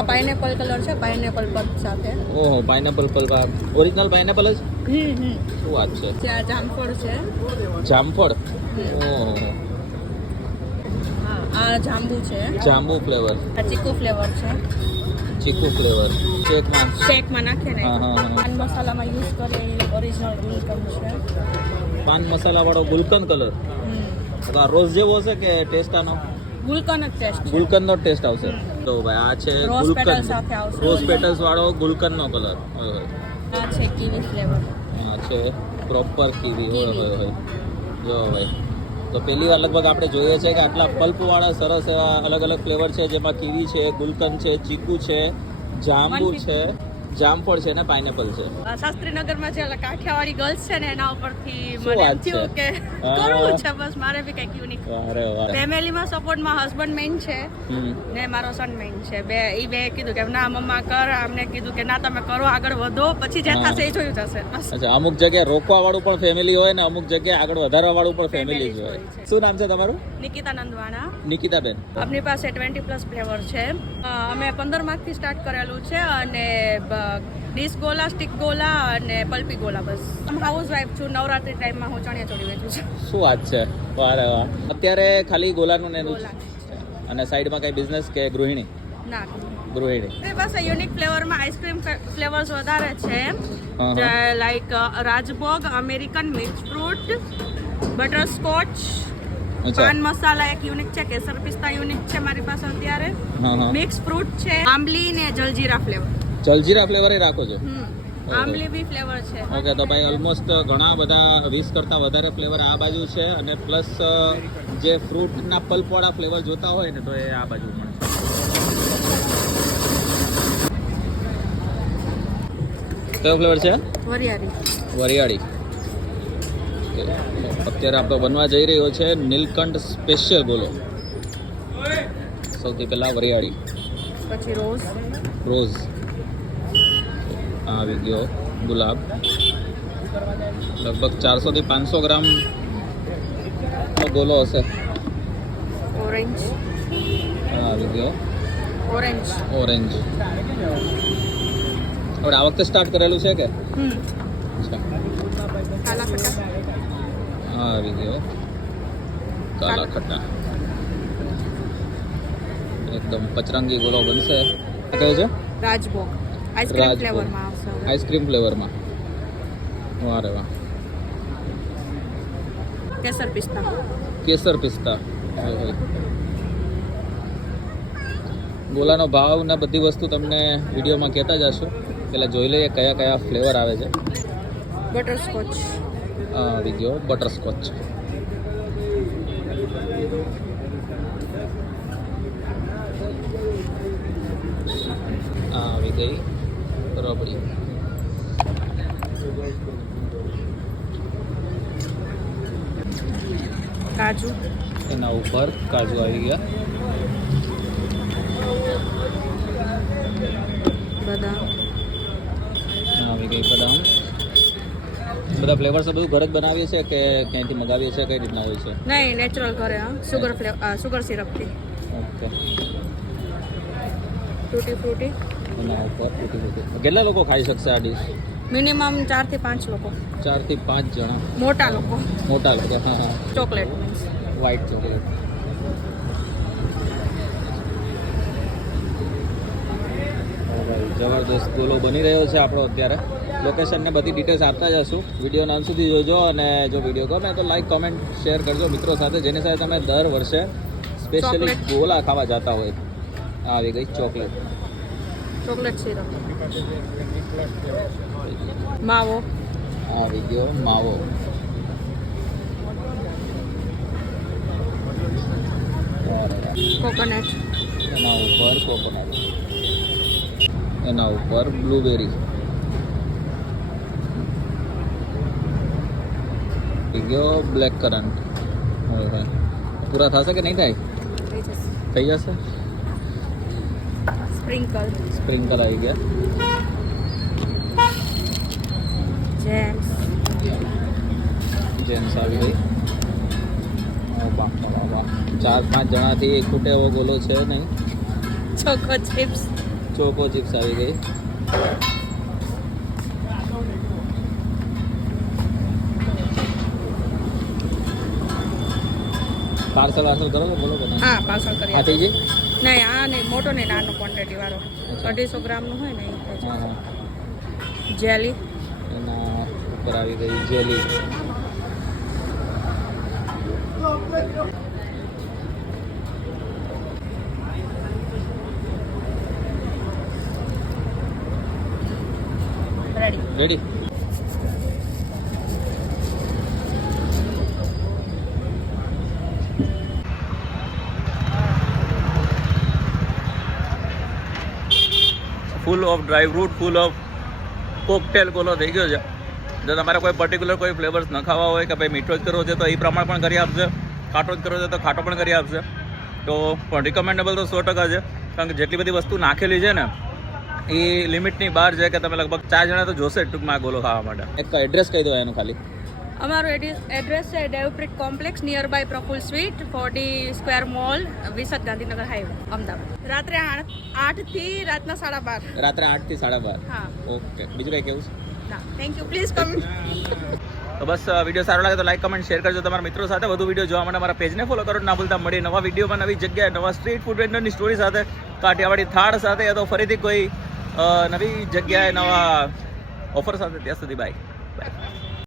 આ pineapple colour છે, pineapple pulp સાથે. ઓહો, પાઇનેપલ પલ્પ. ઓરિજિનલ પાઇનેપલ જ? શું વાત છે. ત્યાં જામફળ છે. જામફળ? ઓહો. હા, આ જાંબુ છે. જાંબુ ફ્લેવર. આ ચીકુ ફ્લેવર છે. ચીકુ ફ્લેવર. શેકમાં નાખે ને. હા. પાન મસાલામાં યુઝ કરે એ ઓરિજિનલ ગુલકંદ છે. પાન મસાલા વાળો ગુલકંદ કલર. આ રોઝ જેવો હશે કે ટેસ્ટ આનો? ગુલકંદ જ ટેસ્ટ. ગુલકંદ નો ટેસ્ટ આવશે. તો ભાઈ આ છે ગુલકંદ સાથે આવશે. રોઝ પેટલ્સ વાળો ગુલકંદ નો કલર. આ છે કીવી ફ્લેવર. આ છે પ્રોપર કીવી. હોય જો ભાઈ, તો પહેલી વાર લગભગ આપણે જોઈએ છે કે આટલા પલ્પ વાળા સરસ એવા અલગ અલગ ફ્લેવર છે, જેમાં કીવી છે, ગુલકંદ છે, ચીકુ છે, જાંબુ છે, જામફળ છે ને પાઇનેપલ છે. શાસ્ત્રીનગરમાં જે કાઠિયાવાડી ગર્લ્સ છે ને એના ઉપરથી શું મને એમ વાત થયું કે હા. કરવું છે, બસ મારે બી કંઈક યુનિક. અરે વાહ. ફેમિલીમાં સપોર્ટમાં હસબન્ડ મેઇન છે ને મારો સન મેઇન છે. બે કીધું કે ના મમ્મા કર, અમને કીધું કે ના તમે કરો, આગળ વધો, પછી જે થશે એ જોયું જશે. બસ. અચ્છા, અમુક જગ્યાએ રોકવા વાળું પણ ફેમિલી હોય ને અમુક જગ્યાએ આગળ વધારવા વાળું પણ ફેમિલી જ હોય. શું નામ છે તમારું? નિકિતા નંદવાણા. નિકિતાબેન. આપણી પાસે 20+ ફ્લેવર છે. અમે 15 માર્કથી સ્ટાર્ટ કરેલું છે અને ડીશ ગોલા, સ્ટીક ગોલા અને પલ્પી ગોલા. બસ હાઉસ વાઇફ છું. નવરાત્રી ટાઈમમાં હું ચણિયા ચોળી વેચું છું. શું વાત છે. વારે વાહ. અત્યારે ખાલી ગોલાનું ને એનું જ? ગોલા અને સાઈડમાં કઈ બિઝનેસ કે ગૃહિણી? ના. ગૃહિણી. આપણી પાસે યુનિક ફ્લેવરમાં આઈસ્ક્રીમ ફ્લેવર્સ વધારે છે, લાઈક રાજભોગ, અમેરિકન, મિક્સ ફ્રૂટ, બટરસ્કોચ, પાન મસાલા એક યુનિક છે, કેસર પિસ્તા યુનિક છે મારી પાસે અત્યારે, મિક્સ ફ્રૂટ છે, આંબલી ને જલજીરા ફ્લેવર. જલજીરા ફ્લેવર રાખો છો? આંબલી બી ફ્લેવર છે. ઓકે, તો ભાઈ ઓલમોસ્ટ ઘણા બધા 20 કરતા વધારે ફ્લેવર આ બાજુ છે, અને પ્લસ જે ફ્રૂટના પલ્પ વાળા ફ્લેવર જોતા હોય ને તો એ આ બાજુ પણ છે. કયો ફ્લેવર છે? વરિયાળી. અત્યારે આપણે બનવા જઈ રહ્યો છે નીલકંઠ સ્પેશિયલ ગોલો. સૌથી પહેલા વરિયાળી, પછી રોઝ આવી ગયો, ગુલાબ. લગભગ 400 થી 500 ગ્રામ નો ગોલો હશે. ઓરેન્જ આવી ગયો, ઓરેન્જ. આપણે આ વખતે સ્ટાર્ટ કરેલું છે કે? કાલા ખટ્ટા. આવી ગયો કાલા ખટ્ટા. એકદમ પચરંગી ગોલો બનશે. કયો છે? રાજભોગ. આઈસ્ક્રીમ ફ્લેવરમાં આવશે. આઈસ્ક્રીમ ફ્લેવરમાં. વારે વાહ. કેસર પિસ્તા. ગોલાનો ભાવ ને બધી વસ્તુ તમને વિડીયોમાં કહેતા જશું. પહેલાં જોઈ લઈએ કયા કયા ફ્લેવર આવે છે. બટરસ્કોચ. આવી ગયો બટરસ્કોચ. આવી ગઈ રબડી. કાજુ. એના ઉપર કાજુ આવી ગયા. બદામ. આવી ગઈ બદામ. બધા ફ્લેવર્સ બધું ઘરે જ બનાવીએ છીએ કે ક્યાંયથી મગાવીએ છીએ? કઈ રીતના હોય છે? નહીં, નેચરલ ઘરે. સુગર સિરપથી. ઓકે. ટૂટી ફ્રૂટી. એના ઉપર ટૂટી ફ્રૂટી. કેટલા લોકો ખાઈ શકશે આ ડીશ? મિનિમમ 4 થી 5 લોકો. 4 થી 5 જણા. મોટા લોકો. હા. ચોકલેટ. White chocolate. જબરદસ્ત ગોલો બની રહ્યો છે આપણો અત્યારે. લોકેશન ને બધી ડિટેલ્સ આપતા જશું. વિડીયોના અંત સુધી જોજો, અને જો વિડીયો ગમે તો લાઈક, કોમેન્ટ, શેર કરજો મિત્રો સાથે, જેની સાથે તમે દર વર્ષે સ્પેશિયલી ગોલા ખાવા જતા હોય. આવી ગઈ ચોકલેટ સિરપ. માવો. આવી ગયો માવો. કોકોનટ. એના ઉપર કોકોનટ. એના ઉપર બ્લુબેરી. ગયો બ્લેક કરન્ટ. પૂરા થશે કે નહીં થાય? થઈ જશે. સ્પ્રિંકલ આવી ગયા. જેમ્સ આવી ગઈ. 4-5 જણાથી એક ખૂટે એવો ગોલો છે નહીં. ચોકો ચોકો ચિપ્સ આવી ગઈ. પાર્સલ કરો છો બોલો બના. હા પાર્સલ કરી આ થઈ ગઈ. નહીં આ નહીં મોટો નહીં નાનો ક્વોન્ટિટી વાળો 250 ગ્રામનું હોય ને હા હા. જેલી એના ઉપર આવી ગઈ jelly. Ready ready. Full of dry fruit, full of cocktail કોલો થઈ ગયો છે. જો તમારે કોઈ પર્ટિક્યુલર કોઈ ફ્લેવર્સ ન ખાવા હોય કે ભાઈ મીઠો જ કરવો છે તો એ પ્રમાણે પણ કરી આપશે, ખાટો જ કરવો છે તો ખાટો પણ કરી આપશે. તો પણ રિકમેન્ડેબલ તો 100% છે, કારણ કે જેટલી બધી વસ્તુ નાખેલી છે ને એ લિમિટની બહાર છે કે તમે લગભગ 4 જણા તો જોશે ટૂંકમાં ગોલો ખાવા માટે. એક એડ્રેસ કહી દો એનું ખાલી. અમારું એડ્રેસ છે Devpreet complex near by Praful sweet 40 square mall Visat Gandhinagar highway Ahmedabad. રાત્રે 8 થી રાતના 12:30. રાત્રે 8 થી 12:30. હા ઓકે. બીજું કંઈ કેવું છે? ના થેન્ક યુ પ્લીઝ કમ. તો બસ વિડીયો સારો લાગે તો લાઈક કમેન્ટ શેર કરજો તમારા મિત્રો સાથે. વધુ વિડીયો જોવા માટે અમારા પેજને ફોલો કરો. ના ભૂલતા મળી નવા વિડીયોમાં નવી જગ્યાએ નવા સ્ટ્રીટ ફૂડ વેન્ડરની સ્ટોરી સાથે, કાઠિયાવાડી થાળ સાથે, યા તો ફરીથી કોઈ નવી જગ્યાએ નવા ઓફર સાથે. ત્યાં સુધી બાય બાય.